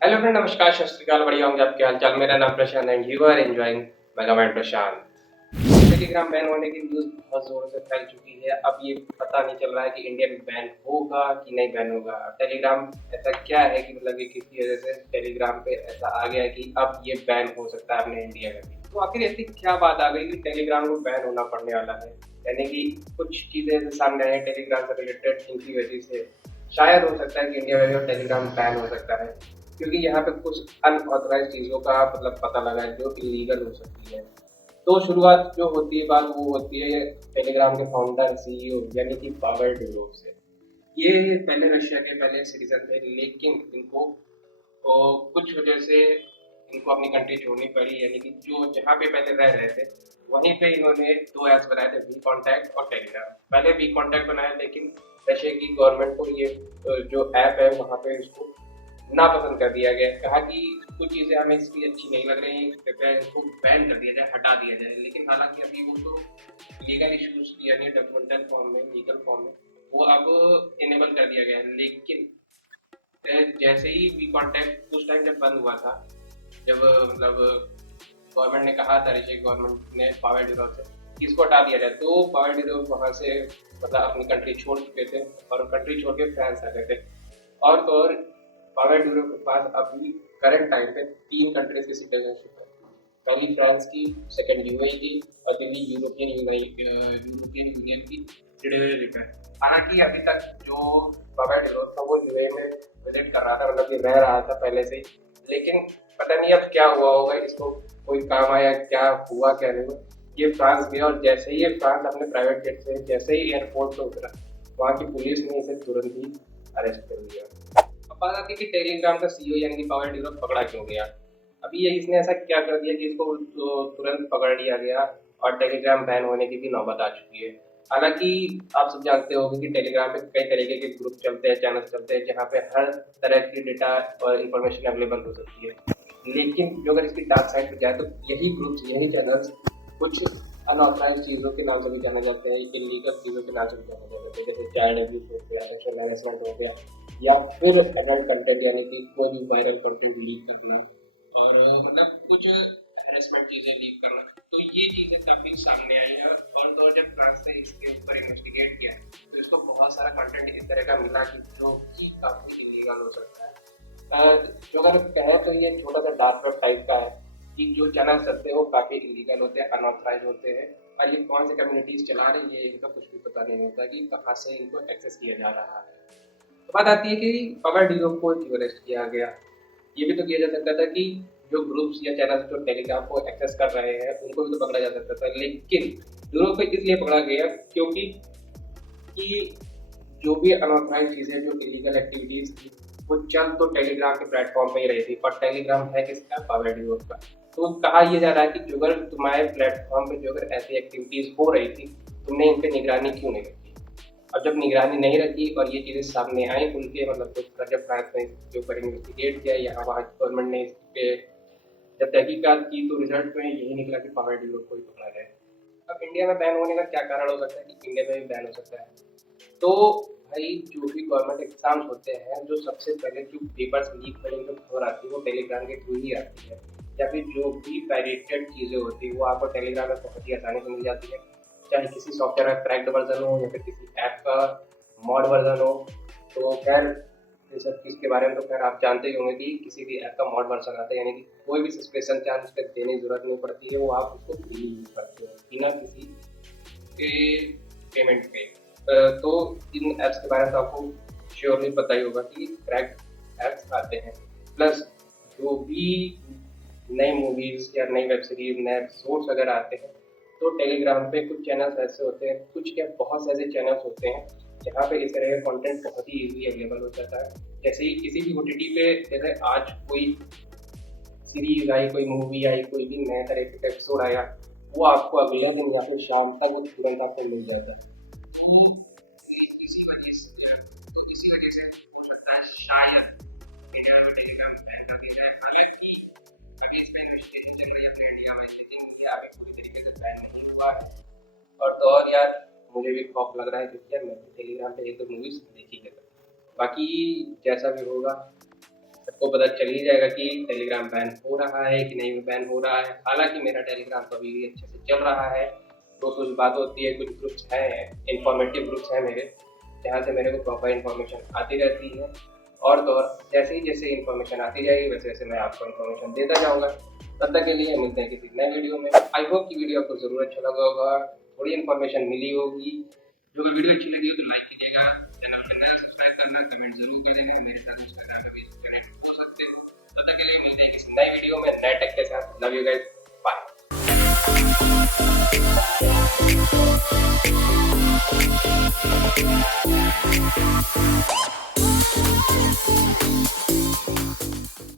Hello friend, नमस्कार, सत श्री अकाल, बढ़िया होंगे आपके हालचाल। मेरा नाम Prashant and you are enjoying Megamind Prashant. Telegram ban होने की न्यूज़ बहुत ज़ोर से फैल चुकी है। अब ये पता नहीं चल रहा है कि इंडिया में बैन होगा कि नहीं बैन होगा। अब टेलीग्राम ऐसा क्या है कि मतलब ये किसी वजह से टेलीग्राम पे ऐसा आ गया है कि अब ये बैन हो सकता है अपने इंडिया में भी। तो आखिर ऐसी क्या बात आ गई कि टेलीग्राम को बैन होना पड़ने वाला है? यानी कि कुछ चीज़ें ऐसे सामने आई टेलीग्राम से रिलेटेड, जिनकी वजह से शायद हो सकता है कि इंडिया में भी टेलीग्राम बैन हो सकता है, क्योंकि यहाँ पे कुछ अनऑथराइज चीज़ों का मतलब पता लगा है जो इलीगल हो सकती है। तो शुरुआत जो होती है बात वो होती है टेलीग्राम के फाउंडर सीईओ यानी कि पावेल डुरोव से। ये पहले रशिया के पहले सिटीजन थे, लेकिन इनको कुछ वजह से इनको अपनी कंट्री छोड़नी पड़ी। यानी कि जो जहाँ पे पहले रह रहे थे वहीं पे इन्होंने दो ऐप्स बनाए थे, वी कॉन्टैक्ट और टेलीग्राम। पहले वी कॉन्टैक्ट बनाया, लेकिन रशिया की गवर्नमेंट को ये जो ऐप है वहाँ पे इसको नापसंद कर दिया गया। कहा कि कुछ चीज़ें हमें इसकी अच्छी नहीं लग रही, कृपया इसको बैन कर दिया जाए, हटा दिया जाए। लेकिन हालांकि अभी वो तो लीगल इश्यूज यानी डॉक्यूमेंटल फॉर्म में, लीगल फॉर्म में वो अब इनेबल कर दिया गया है। लेकिन जैसे ही वी कॉन्टैक्ट उस टाइम जब बंद हुआ था, जब मतलब गवर्नमेंट ने कहा था, ऋषि गवर्नमेंट ने पावर ड्यूरो से कि इसको हटा दिया जाए, तो पावर ड्यूरो वहाँ से मतलब अपनी कंट्री छोड़ चुके थे और कंट्री छोड़ के फ्रांस आ गए थे। और तो और पावर ड्यूरो के पास अभी करंट टाइम पे तीन कंट्रीज की सिटीजनशिप है। पहली फ्रांस की, सेकंड यूएई की और तीसरी यूरोपियन यूनियन की सिटीजनशिप है। हालांकि अभी तक जो पावर ड्यूरो था वो यूएई में विजिट कर रहा था, मतलब कि रह रहा था पहले से ही। लेकिन पता नहीं अब क्या हुआ होगा, इसको कोई काम आया, क्या हुआ क्या नहीं हुआ। ये फ्रांस गया और जैसे ही ये फ्रांस अपने प्राइवेट जेट से जैसे ही एयरपोर्ट पे उतरा, वहाँ की पुलिस ने इसे तुरंत ही अरेस्ट कर लिया। अब बात आती है कि टेलीग्राम का सीईओ यानी कि पावर ड्यूरो पकड़ा क्यों गया। अभी ये इसने ऐसा क्या कर दिया कि इसको तुरंत पकड़ लिया गया और टेलीग्राम बैन होने की भी नौबत आ चुकी है। हालांकि आप सब जानते होंगे कि टेलीग्राम पे कई तरीके के ग्रुप चलते हैं, चैनल चलते हैं, जहाँ पे हर तरह की डेटा और इन्फॉर्मेशन अवेलेबल हो सकती है। लेकिन जो अगर इसकी डार्क साइड पे जाए तो यही ग्रुप्स, यही चैनल्स कुछ अनऑथराइज चीज़ों के नाम से भी जाने जाते हैं, इलीगल चीज़ों के नाम से भी जाने जाते हैं, जैसे चाइल्ड अब्यूज हो गया, सेक्सुअल हैरेसमेंट हो गया, या फिर एडल्ट कंटेंट यानी कि कोई भी वायरल कंटेंट लीक करना और मतलब कुछ हैरेसमेंट चीज़ें लीक करना। तो ये चीज़ें काफ़ी सामने आई है। और तो जब फ्रांस ने इसके ऊपर इन्वेस्टिगेट किया तो इसको बहुत सारा कंटेंट इस तरह का मिला कि जो कि काफ़ी इलीगल हो सकता है। जो अगर कहें तो ये छोटा सा डार्क वेब टाइप का है कि जो चैनल चलते हैं वो काफ़ी इलीगल होते हैं, अनऑथराइज होते हैं। और ये कौन से कम्युनिटीज चला रही है इनका कुछ भी पता नहीं होता कि कहाँ से इनको एक्सेस किया जा रहा है। तो बात आती है कि पावर डीरो को क्यों अरेस्ट किया गया। ये भी तो किया जा सकता था कि जो ग्रुप्स या चैनल जो टेलीग्राम को एक्सेस कर रहे हैं उनको भी तो पकड़ा जा सकता था। लेकिन डीरो को इसलिए पकड़ा गया क्योंकि कि जो भी अनऑथराइज चीज़ें, जो इलीगल एक्टिविटीज़ थी, वो चल तो टेलीग्राम के प्लेटफॉर्म पे ही रही थी। और टेलीग्राम है किसका? पावर ड्यूरो का। तो कहा यह जा रहा है कि जो अगर तुम्हारे प्लेटफॉर्म पे जो अगर ऐसी एक्टिविटीज़ हो रही थी, तुमने इन पे निगरानी क्यों नहीं रखी। अब जब निगरानी नहीं रखी और ये चीज़ें सामने आई उनके मतलब तो जब फ्रांस ने इसके ऊपर इन्वेस्टिगेट किया या वहाँ की गवर्नमेंट ने इस पे जब तहकीकात की, तो रिजल्ट में यही निकला कि पावर ड्यूरो को ही पकड़ा गया। अब इंडिया में बैन होने का क्या कारण हो सकता है कि इंडिया में भी बैन हो सकता है? तो भाई जो भी गवर्नमेंट एग्जाम्स होते हैं, जो सबसे पहले जो पेपर्स लीक होने की खबर आती है वो टेलीग्राम के थ्रू ही आती है। या फिर जो भी पायरेटेड चीज़ें होती है वो आपको टेलीग्राम में बहुत ही आसानी से मिल जाती है, चाहे किसी सॉफ्टवेयर का क्रैक्ड वर्जन हो या फिर किसी ऐप का मॉड वर्जन हो। तो खैर इन सब चीज़ के बारे में तो खैर आप जानते ही होंगे कि किसी भी ऐप का मॉड वर्जन आता है, यानी कि कोई भी सब्सक्रिप्शन चार्ज उस पर देने की जरूरत नहीं पड़ती है, वो आप उसको फ्री यूज करते हो बिना किसी के पेमेंट पे। तो इन ऐप्स के बारे में तो आपको श्योरली पता ही होगा कि क्रैक्ड ऐप्स आते हैं। प्लस जो भी नई मूवीज़ या नई वेब सीरीज, नए एपिसोड्स वगैरह आते हैं, तो टेलीग्राम पे कुछ चैनल्स ऐसे होते हैं, कुछ क्या बहुत से ऐसे चैनल्स होते हैं जहाँ पे इस तरह का कंटेंट बहुत ही ईज़िली अवेलेबल हो जाता है। जैसे ही किसी भी ओटीटी पे जैसे आज कोई सीरीज आई, कोई मूवी आई, कोई भी नए तरह का एपिसोड आया, वो आपको अगले दिन या फिर शाम तक वो तुरंत आपको मिल जाएगा। कि इसी वजह से हो सकता है शायद इंडिया में टेलीग्राम बैन कर दिया जाए। हालांकि अभी इस पे इन्वेस्टिगेशन चल रही है अपने इंडिया में, लेकिन ये अभी पूरी तरीके से बैन नहीं हुआ है। और तो और यार मुझे भी खौफ लग रहा है क्योंकि यार मैं टेलीग्राम पे एक दो मूवीज देखी है। बाकी जैसा भी होगा सबको पता चल ही जाएगा कि टेलीग्राम बैन हो रहा है कि नहीं बैन हो रहा है। हालांकि मेरा टेलीग्राम तो अभी भी अच्छे से चल रहा है। तो कुछ बात होती है, कुछ ग्रुप्स हैं, इंफॉर्मेटिव ग्रुप्स हैं मेरे, जहाँ से मेरे को प्रॉपर इन्फॉर्मेशन आती रहती है। और तो और जैसे इन्फॉर्मेशन आती जाएगी वैसे वैसे मैं आपको इन्फॉर्मेशन देता जाऊँगा। तब तक के लिए मिलते हैं किसी नए वीडियो में। आई होप की वीडियो आपको ज़रूर अच्छा लगा होगा, थोड़ी इन्फॉर्मेशन मिली होगी। जो वीडियो अच्छी लगी हो तो लाइक कीजिएगा, चैनल पर नया सब्सक्राइब करना, कमेंट जरूर कर देना। मेरे साथ इंस्टाग्राम पे भी कनेक्ट हो सकते हैं। तब तक के लिए मिलते हैं किसी नए वीडियो में नए टेक के साथ। Love you guys, bye.